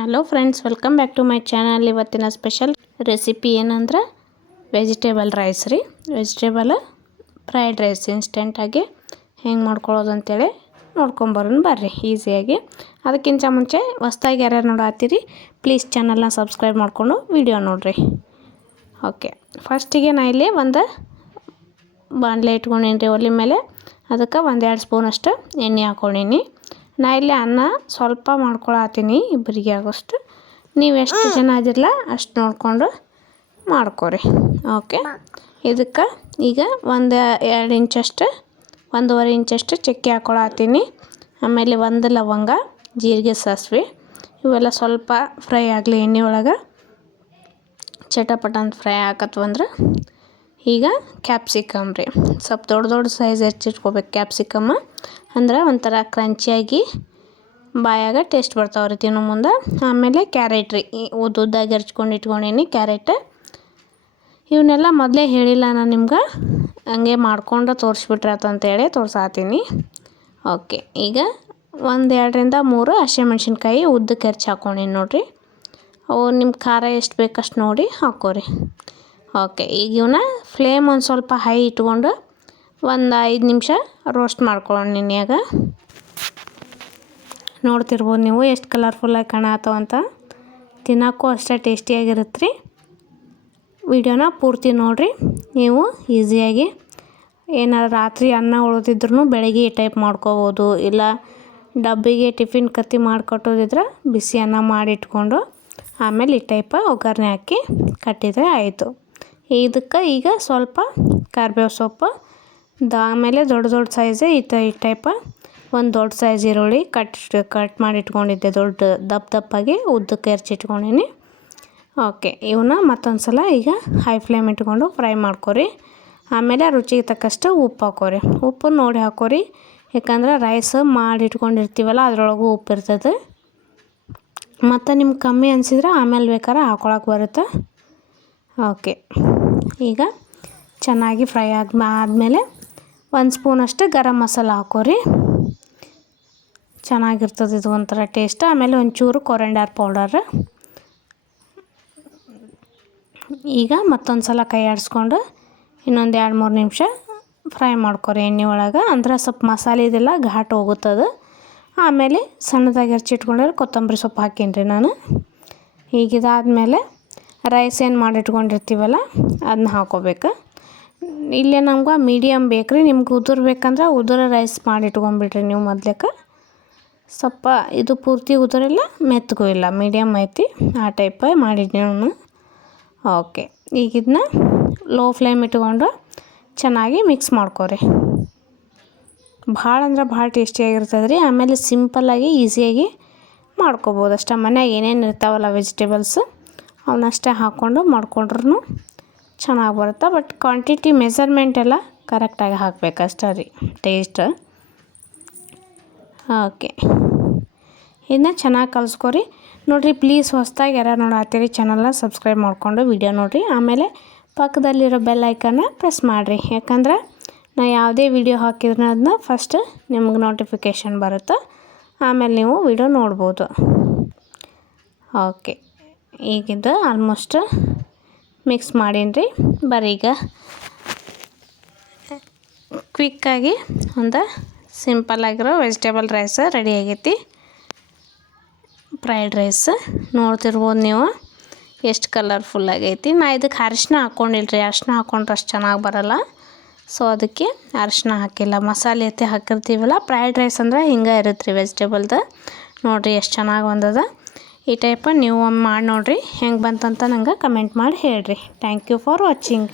Hello friends welcome back to my channel ಇವತ್ತಿನ special recipe ಏನಂದ್ರೆ vegetable rice ರೀ. Vegetable fried rice ಇನ್ಸ್ಟೆಂಟಾಗಿ ಹೆಂಗೆ ಮಾಡ್ಕೊಳ್ಳೋದು ಅಂತೇಳಿ ನೋಡ್ಕೊಂಬರೋಣ ಬರ್ರಿ ಈಸಿಯಾಗಿ ಅದಕ್ಕಿಂತ ಮುಂಚೆ ಹೊಸ್ದಾಗಿ ಯಾರ್ಯಾರು ನೋಡತ್ತೀರಿ ಪ್ಲೀಸ್ ಚಾನಲ್ನ ಸಬ್ಸ್ಕ್ರೈಬ್ ಮಾಡಿಕೊಂಡು ವಿಡಿಯೋ ನೋಡಿರಿ. ಓಕೆ ಫಸ್ಟಿಗೆ ನಾ ಇಲ್ಲಿ ಒಂದು ಬಾಣಲೆ ಇಟ್ಕೊಂಡೀನಿ ರೀ, ಒಲೆ ಮೇಲೆ. ಅದಕ್ಕೆ ಒಂದೆರಡು ಸ್ಪೂನಷ್ಟು ಎಣ್ಣೆ ಹಾಕ್ಕೊಂಡೀನಿ ನಾ ಇಲ್ಲಿ ಅನ್ನ ಸ್ವಲ್ಪ ಮಾಡ್ಕೊಳತ್ತೀನಿ ಇಬ್ಬರಿಗೆ ಆಗೋಷ್ಟು. ನೀವು ಎಷ್ಟು ಜನ ಅದಿರಲ್ಲ ಅಷ್ಟು ನೋಡಿಕೊಂಡು ಮಾಡ್ಕೊರಿ. ಓಕೆ ಇದಕ್ಕೆ ಈಗ ಒಂದು ಎರಡು ಇಂಚಷ್ಟು ಒಂದೂವರೆ ಇಂಚಷ್ಟು ಚಕ್ಕೆ ಹಾಕ್ಕೊಳತ್ತೀನಿ ಆಮೇಲೆ ಒಂದು ಲವಂಗ ಜೀರಿಗೆ ಸಾಸಿವೆ ಇವೆಲ್ಲ ಸ್ವಲ್ಪ ಫ್ರೈ ಆಗಲಿ ಎಣ್ಣೆ ಒಳಗೆ. ಚಟಪಟ ಅಂತ ಫ್ರೈ ಆಕತ್ವಂದ್ರೆ ಈಗ ಕ್ಯಾಪ್ಸಿಕಮ್ ರೀ. ಸ್ವಲ್ಪ ದೊಡ್ಡ ದೊಡ್ಡ ಸೈಜ್ ಹೆಚ್ಚಿಟ್ಕೋಬೇಕು ಕ್ಯಾಪ್ಸಿಕಮ್ಮ ಅಂದ್ರೆ ಒಂಥರ ಕ್ರಂಚಿಯಾಗಿ ಬಾಯಾಗ ಟೇಸ್ಟ್ ಬರ್ತಾವೆ ರೀ ತಿನ್ನೋ ಮುಂದೆ. ಆಮೇಲೆ ಕ್ಯಾರೆಟ್ ರೀ. ಉದ್ದು ಉದ್ದಾಗಿ ಹೆರ್ಚ್ಕೊಂಡು ಇಟ್ಕೊಂಡೀನಿ ಕ್ಯಾರೆಟ್. ಇವನ್ನೆಲ್ಲ ಮೊದಲೇ ಹೇಳಿಲ್ಲ ನಾನು ನಿಮ್ಗೆ. ಹಂಗೆ ಮಾಡ್ಕೊಂಡು ತೋರಿಸ್ಬಿಟ್ರೆ ಅಂತೇಳಿ ತೋರಿಸಾತೀನಿ. ಓಕೆ, ಈಗ ಒಂದು ಎರಡರಿಂದ ಮೂರು ಹಸಿಮೆಣ್ಸಿನ್ಕಾಯಿ ಉದ್ದಕ್ಕೆ ಹೆರ್ಚಿ ಹಾಕ್ಕೊಂಡೀನಿ ನೋಡಿರಿ. ಅವು ನಿಮ್ಮ ಖಾರ ಎಷ್ಟು ಬೇಕಷ್ಟು ನೋಡಿ ಹಾಕೋರಿ. ಓಕೆ, ಈಗ ಇವನ್ನ ಫ್ಲೇಮ್ ಒಂದು ಸ್ವಲ್ಪ ಹೈ ಇಟ್ಕೊಂಡು ಒಂದು ಐದು ನಿಮಿಷ ರೋಸ್ಟ್ ಮಾಡ್ಕೊಳ್ಳೋಣ ನಿನ್ಯಾಗ ನೋಡ್ತಿರ್ಬೋದು ನೀವು ಎಷ್ಟು ಕಲರ್ಫುಲ್ಲಾಗಿ ಕಾಣತ್ತವ ಅಂತ. ತಿನ್ನೋಕ್ಕೂ ಅಷ್ಟೇ ಟೇಸ್ಟಿಯಾಗಿರುತ್ತೆ ರೀ ವಿಡಿಯೋನ ಪೂರ್ತಿ ನೋಡಿರಿ. ನೀವು ಈಸಿಯಾಗಿ ಏನಾರು ರಾತ್ರಿ ಅನ್ನ ಉಳಿದಿದ್ರು ಬೆಳಗ್ಗೆ ಈ ಟೈಪ್ ಮಾಡ್ಕೋಬೋದು. ಇಲ್ಲ ಡಬ್ಬಿಗೆ ಟಿಫಿನ್ ಕತ್ತಿ ಮಾಡಿಕೊಟ್ಟೋದಿದ್ರೆ ಬಿಸಿ ಅನ್ನ ಮಾಡಿಟ್ಕೊಂಡು ಆಮೇಲೆ ಈ ಟೈಪ ಒಗ್ಗರಣೆ ಹಾಕಿ ಕಟ್ಟಿದರೆ ಆಯಿತು. ಇದಕ್ಕೆ ಈಗ ಸ್ವಲ್ಪ ಕರ್ಬೇವು ಸೊಪ್ಪು ಆಮೇಲೆ ದೊಡ್ಡ ದೊಡ್ಡ ಸೈಜೇ ಈ ತ, ಈ ಟೈಪ ಒಂದು ದೊಡ್ಡ ಸೈಜ್ ಈರುಳ್ಳಿ ಕಟ್ ಕಟ್ ಮಾಡಿ ಇಟ್ಕೊಂಡಿದ್ದೆ, ದೊಡ್ಡ ದಪ್ಪ ದಪ್ಪಾಗಿ ಉದ್ದಕ್ಕೆ ಹೆರ್ಚಿಟ್ಕೊಂಡೀನಿ ಓಕೆ ಇವನ್ನ ಮತ್ತೊಂದು ಸಲ ಈಗ ಹೈ ಫ್ಲೇಮ್ ಇಟ್ಕೊಂಡು ಫ್ರೈ ಮಾಡ್ಕೊರಿ. ಆಮೇಲೆ ರುಚಿಗೆ ತಕ್ಕಷ್ಟು ಉಪ್ಪು ಹಾಕೋರಿ. ಉಪ್ಪು ನೋಡಿ ಹಾಕೋರಿ. ಯಾಕಂದ್ರೆ ರೈಸ್ ಮಾಡಿ ಇಟ್ಕೊಂಡಿರ್ತೀವಲ್ಲ, ಅದ್ರೊಳಗೂ ಉಪ್ಪು ಇರ್ತದೆ. ಮತ್ತು ನಿಮ್ಗೆ ಕಮ್ಮಿ ಅನಿಸಿದ್ರೆ ಆಮೇಲೆ ಬೇಕಾದ್ರೆ ಹಾಕೊಳಕ್ಕೆ ಬರುತ್ತೆ. ಓಕೆ ಈಗ ಚೆನ್ನಾಗಿ ಫ್ರೈ ಆಗಿ ಆದಮೇಲೆ ಒಂದು ಸ್ಪೂನಷ್ಟು ಗರಂ ಮಸಾಲ ಹಾಕೋರಿ. ಚೆನ್ನಾಗಿರ್ತದೆ ಇದು ಒಂಥರ ಟೇಸ್ಟ್ ಆಮೇಲೆ ಒಂಚೂರು ಕೊರೆಂಡರ್ ಪೌಡರ್ ಈಗ ಮತ್ತೊಂದು ಸಲ ಕೈ ಆಡಿಸ್ಕೊಂಡು ಇನ್ನೊಂದು ಎರಡು ಮೂರು ನಿಮಿಷ ಫ್ರೈ ಮಾಡ್ಕೋರಿ ಎಣ್ಣೆ ಒಳಗೆ. ಅಂದ್ರೆ ಸ್ವಲ್ಪ ಮಸಾಲೆ ಇದೆಲ್ಲ ಘಾಟ್ ಹೋಗುತ್ತದೆ. ಆಮೇಲೆ ಸಣ್ಣದಾಗಿ ಹೆಚ್ಚಿಟ್ಕೊಂಡ್ರೆ ಕೊತ್ತಂಬರಿ ಸೊಪ್ಪು ಹಾಕೀನಿ ರೀ ನಾನು. ಈಗ ಇದಾದಮೇಲೆ ರೈಸ್ ಏನು ಮಾಡಿಟ್ಕೊಂಡಿರ್ತೀವಲ್ಲ, ಅದನ್ನ ಹಾಕೋಬೇಕು. ಇಲ್ಲೇ ನಮ್ಗೆ ಮೀಡಿಯಮ್ ಬೇಕು ರೀ ನಿಮ್ಗೆ ಉದುರು ಬೇಕಂದ್ರೆ ಉದುರ ರೈಸ್ ಮಾಡಿ ಇಟ್ಕೊಂಬಿಡ್ರಿ ನೀವು ಮೊದ್ಲಕ್ಕೆ ಸ್ವಲ್ಪ ಇದು ಪೂರ್ತಿ ಉದುರಿಲ್ಲ ಮೆತ್ತಗೂ ಇಲ್ಲ, ಮೀಡಿಯಮ್ ಐತಿ, ಆ ಟೈಪ ಮಾಡಿದ್ನಿ ನಾನು. ಓಕೆ ಈಗ ಇದನ್ನ ಲೋ ಫ್ಲೇಮ್ ಇಟ್ಕೊಂಡು ಚೆನ್ನಾಗಿ ಮಿಕ್ಸ್ ಮಾಡ್ಕೋರಿ. ಭಾಳ ಅಂದ್ರೆ ಭಾಳ ಟೇಸ್ಟಿಯಾಗಿರ್ತದೆ ರೀ ಆಮೇಲೆ ಸಿಂಪಲ್ಲಾಗಿ ಈಸಿಯಾಗಿ ಮಾಡ್ಕೊಬೋದು. ಅಷ್ಟೇ ಮನ್ಯಾಗ ಏನೇನು ಇರ್ತಾವಲ್ಲ ವೆಜಿಟೇಬಲ್ಸು ಅವನ್ನಷ್ಟೇ ಹಾಕ್ಕೊಂಡು ಮಾಡ್ಕೊಂಡ್ರೂ ಚೆನ್ನಾಗಿ ಬರುತ್ತೆ? ಬಟ್ ಕ್ವಾಂಟಿಟಿ ಮೆಸರ್ಮೆಂಟ್ ಎಲ್ಲ ಕರೆಕ್ಟಾಗಿ ಹಾಕ್ಬೇಕು ಅಷ್ಟೇ ರೀ ಟೇಸ್ಟ್ ಓಕೆ ಇದನ್ನ ಚೆನ್ನಾಗಿ ಕಲಿಸ್ಕೊರಿ. ನೋಡಿರಿ ಪ್ಲೀಸ್ ಹೊಸ್ದಾಗಿ ಯಾರು ನೋಡತ್ತೀರಿ ಚಾನಲ್ನ ಸಬ್ಸ್ಕ್ರೈಬ್ ಮಾಡಿಕೊಂಡು ವಿಡಿಯೋ ನೋಡಿರಿ. ಆಮೇಲೆ ಪಕ್ಕದಲ್ಲಿರೋ ಬೆಲ್ ಐಕನ್ನ ಪ್ರೆಸ್ ಮಾಡಿರಿ. ಯಾಕಂದ್ರೆ ನಾ ಯಾವುದೇ ವಿಡಿಯೋ ಹಾಕಿದ್ರೆ ಅದನ್ನ ಫಸ್ಟ್ ನಿಮ್ಗೆ ನೋಟಿಫಿಕೇಷನ್ ಬರುತ್ತೆ? ಆಮೇಲೆ ನೀವು ವಿಡಿಯೋ ನೋಡ್ಬೋದು. ಓಕೆ ಈಗಿದ್ದು ಆಲ್ಮೋಸ್ಟ್ ಮಿಕ್ಸ್ ಮಾಡೀನಿ ರೀ ಬರೀಗ ಕ್ವಿಕ್ಕಾಗಿ ಒಂದು ಸಿಂಪಲ್ಲಾಗಿರೋ ವೆಜಿಟೇಬಲ್ ರೈಸ್ ರೆಡಿ ಆಗೈತಿ. Fried rice. ನೋಡ್ತಿರ್ಬೋದು ನೀವು. ಎಷ್ಟು ಕಲರ್ಫುಲ್ ಆಗೈತಿ. ನಾ ಇದಕ್ಕೆ ಅರಿಶಿನ ಹಾಕ್ಕೊಂಡಿಲ್ಲ ರೀ ಅರಿಶಿನ ಹಾಕ್ಕೊಂಡ್ರೆ ಅಷ್ಟು ಚೆನ್ನಾಗಿ ಬರೋಲ್ಲ. ಸೊ, ಅದಕ್ಕೆ ಅರಿಶಿನ ಹಾಕಿಲ್ಲ. ಮಸಾಲೆ ಎತ್ತಿ ಹಾಕಿರ್ತೀವಲ್ಲ, ಫ್ರೈಡ್ ರೈಸ್ ಅಂದ್ರೆ ಹಿಂಗೆ ಇರುತ್ತೆ ರೀ ವೆಜಿಟೇಬಲ್ದು. ನೋಡಿರಿ, ಎಷ್ಟು ಚೆನ್ನಾಗಿ ಬಂದದ. ಈ ಟೈಪ ನೀವು ಮಾಡಿ ನೋಡಿರಿ ಹೆಂಗೆ ಬಂತಂತ ನಂಗೆ ಕಮೆಂಟ್ ಮಾಡಿ ಹೇಳಿರಿ. Thank you for watching